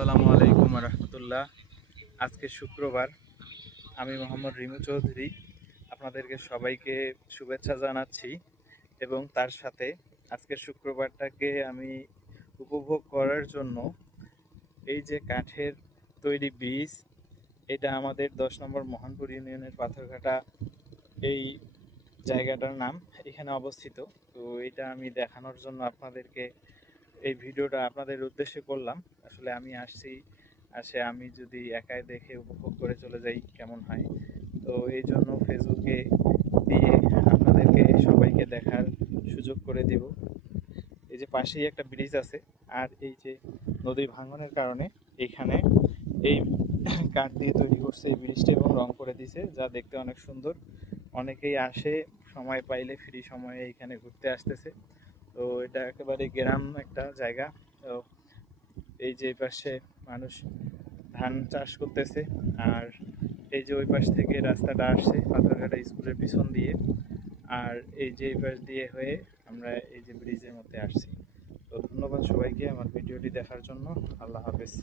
আসসালামু আলাইকুম রহমতুল্লাহ। আজকে শুক্রবার। আমি মোহাম্মদ রিমু চৌধুরী আপনাদেরকে সবাইকে শুভেচ্ছা জানাচ্ছি এবং তার সাথে আজকের শুক্রবারটাকে আমি উপভোগ করার জন্য এই যে কাঠের তৈরি ব্রিজ, এটা আমাদের 10 নম্বর মোহনপুর ইউনিয়নের পাথরঘাটা এই জায়গাটার নাম, এখানে অবস্থিত। তো এটা আমি দেখানোর জন্য আপনাদেরকে এই ভিডিওটা আপনাদের উদ্দেশ্যে করলাম। আসলে আমি আসছি, আমি যদি একাই দেখে উপভোগ করে চলে যাই কেমন হয়। তো এই জন্য ফেসবুকে দিয়ে আপনাদেরকে সবাইকে দেখার সুযোগ করে দেব। এই যে পাশেই একটা ব্রিজ আছে, আর এই যে নদী ভাঙনের কারণে এখানে এই কাঠ দিয়ে তৈরি করছে এই ব্রিজটা এবং রং করে দিছে, যা দেখতে অনেক সুন্দর। অনেকেই আসে, সময় পাইলে ফ্রি সময়ে এখানে ঘুরতে আসতেছে। তো এটা একেবারে গ্রাম একটা জায়গা। তো এই যে পাশে মানুষ ধান চাষ করতেছে, আর এই যে ওই পাশ থেকে রাস্তাটা আসছে পাথরঘাটা স্কুলের পিছন দিয়ে, আর এই যে এই পাশ দিয়ে হয়ে আমরা এই যে ব্রিজের মধ্যে আসছি। তো ধন্যবাদ সবাইকে আমার ভিডিওটি দেখার জন্য। আল্লাহ হাফেজ।